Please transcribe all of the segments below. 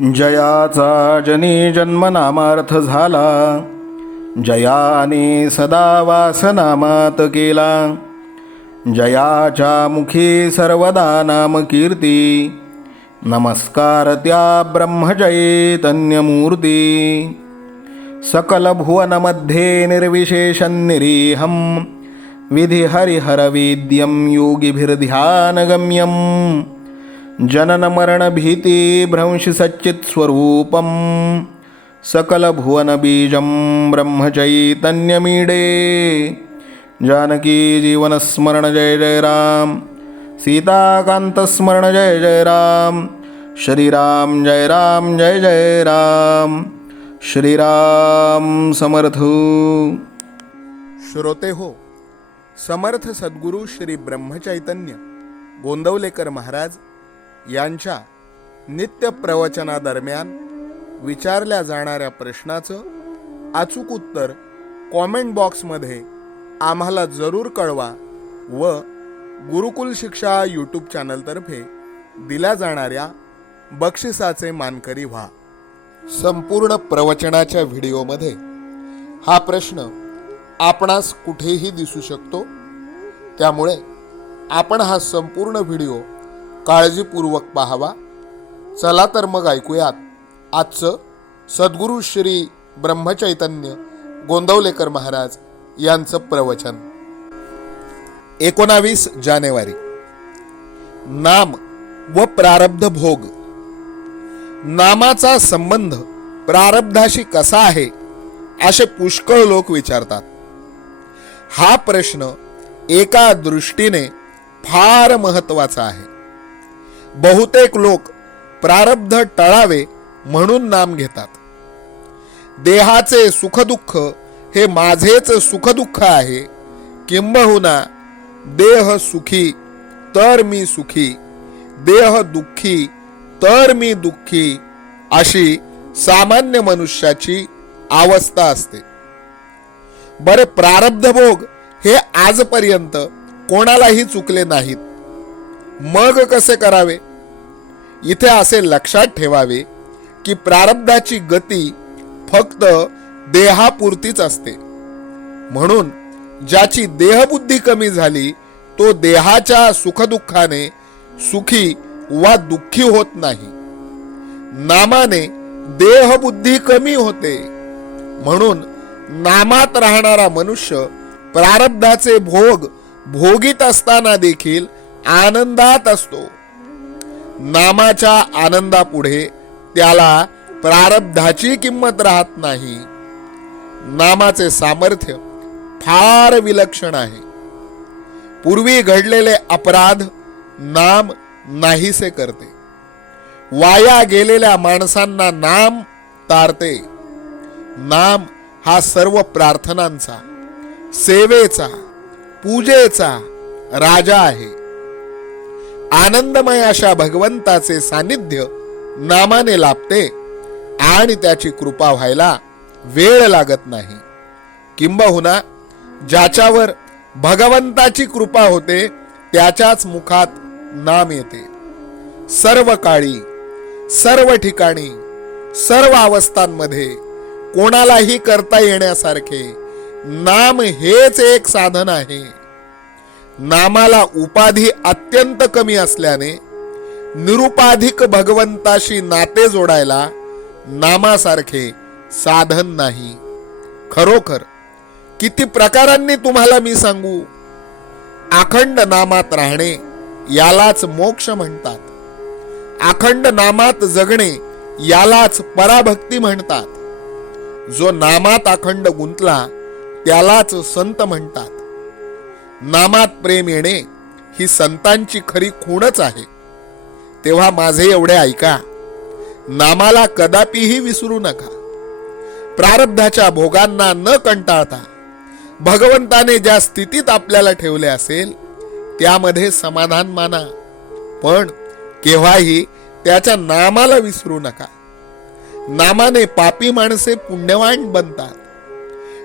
जयाचा जनी जन्मनामार्थ झाला, जयाने सदा वासनामात केला. जयाच्या मुखी सर्वदा नाम कीर्ती, नमस्कार त्या ब्रह्मचैतन्यमूर्ती. सकल भुवनमध्ये निर्विशेषं निरीहं, विधिहरिहरवेद्यं योगिभिर्ध्यानगम्यं. जनन मरण भीति भ्रंशि सच्चित्स्वरूपं, सकल भुवन बीजं ब्रह्मचैतन्यमीडे. जानकी जीवन स्मरण जय जय राम, सीताकांत स्मरण जय जय राम. श्रीराम जय राम जय जय राम. श्रीराम समर्थ. श्रोते हो, समर्थ सद्गुरू श्री ब्रह्मचैतन्य गोंदवलेकर महाराज यांच्या नित्य प्रवचनादरम्यान विचारल्या जाणाऱ्या प्रश्नाचं अचूक उत्तर कॉमेंट बॉक्समध्ये आम्हाला जरूर कळवा व गुरुकुल शिक्षा यूट्यूब चॅनलतर्फे दिल्या जाणाऱ्या बक्षिसाचे मानकरी व्हा. संपूर्ण प्रवचनाच्या व्हिडिओमध्ये हा प्रश्न आपणास कुठेही दिसू शकतो, त्यामुळे आपण हा संपूर्ण व्हिडिओ काळजीपूर्वक पाहावा. चला तर मग ऐकूयात आजचं सद्गुरू श्री ब्रह्मचैतन्य गोंदवलेकर महाराज यांचं प्रवचन. 19 जानेवारी. नाम व प्रारब्ध भोग. नामाचा संबंध प्रारब्धाशी कसा आहे असे पुष्कळ लोक विचारतात. हा प्रश्न एका दृष्टीने फार महत्त्वाचा आहे. बहुतेक लोक प्रारब्ध टळावे म्हणून नाम घेतात. देहाचे सुखदुःख हे माझेच सुखदुःख आहे, किंबहुना देह सुखी तर मी सुखी, देह दुःखी तर मी दुःखी, अशी सामान्य मनुष्याची अवस्था असते. बरे, प्रारब्ध भोग हे आजपर्यंत कोणालाही चुकले नाहीत. मग कसे करावे? इथे असे लक्षात ठेवावे की प्रारब्धाची गती फक्त देहापुरतीच असते. म्हणून ज्याची देहबुद्धी कमी झाली तो देहाच्या सुखदुःखाने सुखी वा दुःखी होत नाही. नामाने देहबुद्धी कमी होते, म्हणून नामात राहणारा मनुष्य प्रारब्धाचे भोग भोगीत असताना देखील आनंदात असतो. नामाच्या आनंदापुढे त्याला प्रारब्धाची किंमत राहत नाही. नामाचे सामर्थ्य फार विलक्षण आहे. पूर्वी घडलेले अपराध नाम नाहीसे करते. वाया गेलेल्या माणसांना नाम तारते. नाम हा सर्व प्रार्थनांचा, सेवेचा, पूजेचा राजा आहे. आनंदमय अशा भगवंताचे सानिध्य नामाने लाभते आणि त्याची कृपा व्हायला वेळ लागत नाही. किंबहुना ज्याच्यावर भगवंताची कृपा होते त्याच्याच मुखात नाम येते. सर्व काळी, सर्व ठिकाणी, सर्व अवस्थांमध्ये कोणालाही करता येण्यासारखे नाम हेच एक साधन आहे. नामाला उपाधी अत्यंत कमी असल्याने निरुपाधिक भगवंताशी नाते जोडायला नामासारखे साधन नाही. खरोखर किती प्रकारांनी तुम्हाला मी सांगू. अखंड नामात राहणे यालाच मोक्ष म्हणतात. अखंड नामात जगणे यालाच पराभक्ती म्हणतात. जो नामात अखंड गुंतला त्यालाच संत म्हणतात. नामात प्रेम येणे ही संतांची खरी खूणच आहे. तेव्हा माझे एवढे ऐका, नामाला कदापिही विसरू नका. प्रारब्धाच्या भोगांना न कंटाळता भगवंताने ज्या स्थितीत आपल्याला ठेवले असेल त्यामध्ये समाधान माना, पण केव्हाही त्याच्या नामाला विसरू नका. नामाने पापी माणसे पुण्यवान बनतात.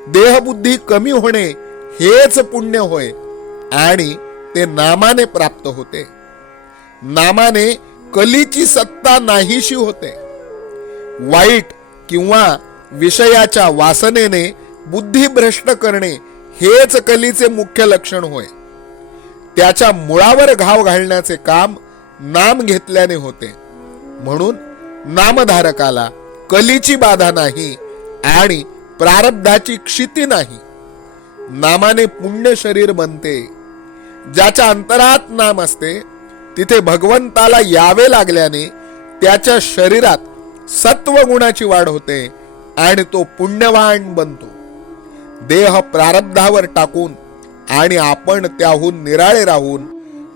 देहबुद्धी कमी होणे हेच पुण्य होय आणि ते नामाने प्राप्त होते. नामाने कलीची सत्ता नाहीशी होते. वाईट किंवा विषयाच्या वासनेने बुद्धी भ्रष्ट करणे हेच कलीचे मुख्य लक्षण होय. त्याच्या मुळावर घाव घालण्याचे काम नाम घेतल्याने होते. म्हणून नामधारकाला कलीची बाधा नाही आणि प्रारब्धाची क्षिती नाही. नामाने पुण्य शरीर बनते. ज्याच्या अंतरात नाम असते तिथे भगवंताला यावे लागल्याने त्याच्या शरीरात सत्व गुणाची वाढ होते आणि तो पुण्यवान बनतो. देह प्रारब्धावर टाकून आणि आपण त्याहून निराळे राहून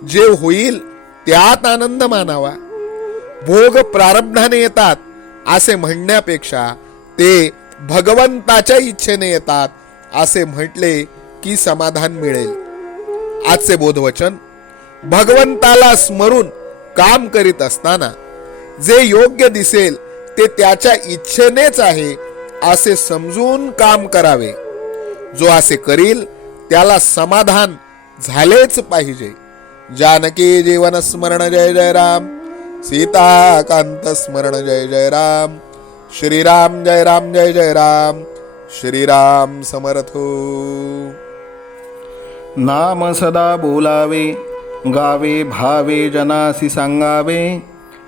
जे होईल त्यात आनंद मानावा. भोग प्रारब्धाने येतात असे म्हणण्यापेक्षा ते भगवंताच्या इच्छेने येतात असे म्हटले की समाधान मिळेल. आजचे बोधवचन: भगवंताला स्मरून काम करीत असताना जे योग्य दिसेल ते त्याच्या इच्छेनेच आहे असे समजून काम करावे. जो असे करील त्याला समाधान झालेच पाहिजे. जानकी जीवन स्मरण जय जय राम. सीताकांत स्मरण जय जय राम. श्रीराम जय राम जय जय राम. श्रीराम समर्थ. नाम सदा बोलावे, गावे भावे जनासी सांगावे.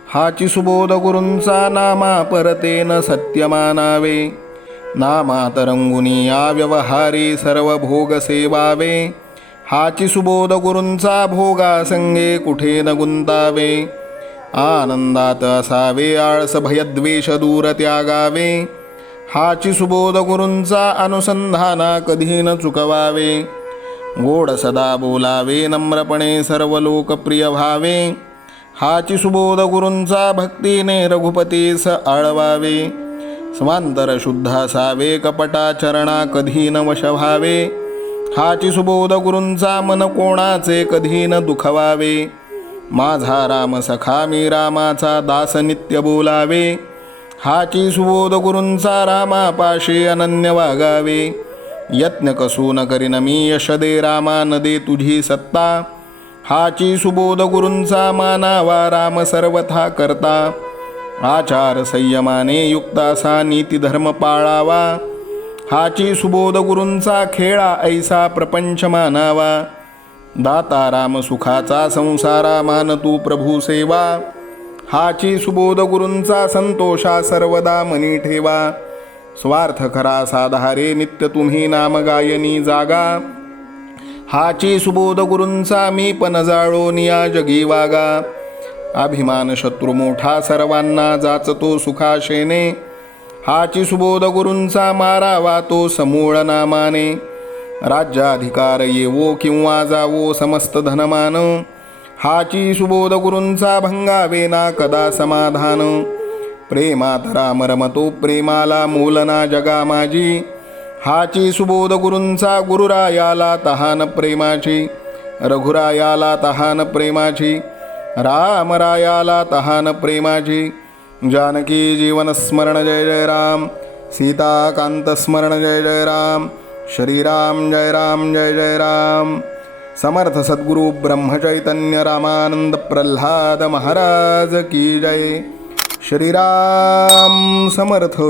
हाची सुबोध गुरूंचा नामा परतेन सत्य मानावे. नामात रंगुनी या व्यवहारी सर्व भोग सेवावे. हाची सुबोध गुरूंचा भोगा संगे कुठे न गुंतावे. आनंदात असावे आळस भयद्वेष दूर त्यागावे. हाची सुबोध गुरूंचा अनुसंधाना कधी न चुकवावे. गोड सदा बोलावे नम्रपणे सर्व लोकप्रिय व्हावे. हाची सुबोध गुरूंचा भक्तीने रघुपतीस आळवावे. स्वांतर शुद्ध असावे कपटाचरणा कधी न वश व्हावे. हाची सुबोध गुरूंचा मन कोणाचे कधी न दुखवावे. माझा राम सखा मी रामाचा दास नित्य बोलावे. हाची सुबोध गुरूंचा रामापाशी अनन्य वागावे. यत्न कसू न करीन मी यश दे रामा न दे तुझी सत्ता. हाची सुबोध गुरूंचा मानावा राम सर्वथा करता. आचार संयमाने युक्त असा नीती धर्म पाळावा. हाची सुबोध गुरूंचा खेळा ऐसा प्रपंच मानावा. दाता राम सुखाचा संसारा मान तू प्रभू सेवा. हाची सुबोध गुरूंचा संतोषा सर्वदा मनी ठेवा. स्वार्थ खरा साधारे नित्य तुम्ही नाम गायनी जागा. हाची सुबोध गुरूंचा मी पण जाळो निया जगी वागा. अभिमान शत्रू मोठा सर्वांना जाचतो सुखाशेने. हाची सुबोध गुरूंचा मारावा तो समूळ नामाने. राज्याधिकार येवो किंवा जावो समस्त धनमान. हाची सुबोध गुरूंचा भंगावे ना कदा समाधान. प्रेमात राम रमतो प्रेमाला मोलना जगा माझी. हाची सुबोध गुरूंचा गुरुरायाला तहान प्रेमाची. रघुरायाला तहान प्रेमाची. रामरायाला तहान प्रेमाची. जानकी जीवन स्मरण जय जय राम. सीताकांत स्मरण जय जय राम. श्रीराम जय राम जय जय राम. समर्थ सद्गुरु ब्रह्मचैतन्य रामानंद प्रल्हाद महाराज की जय. श्रीराम समर्थ.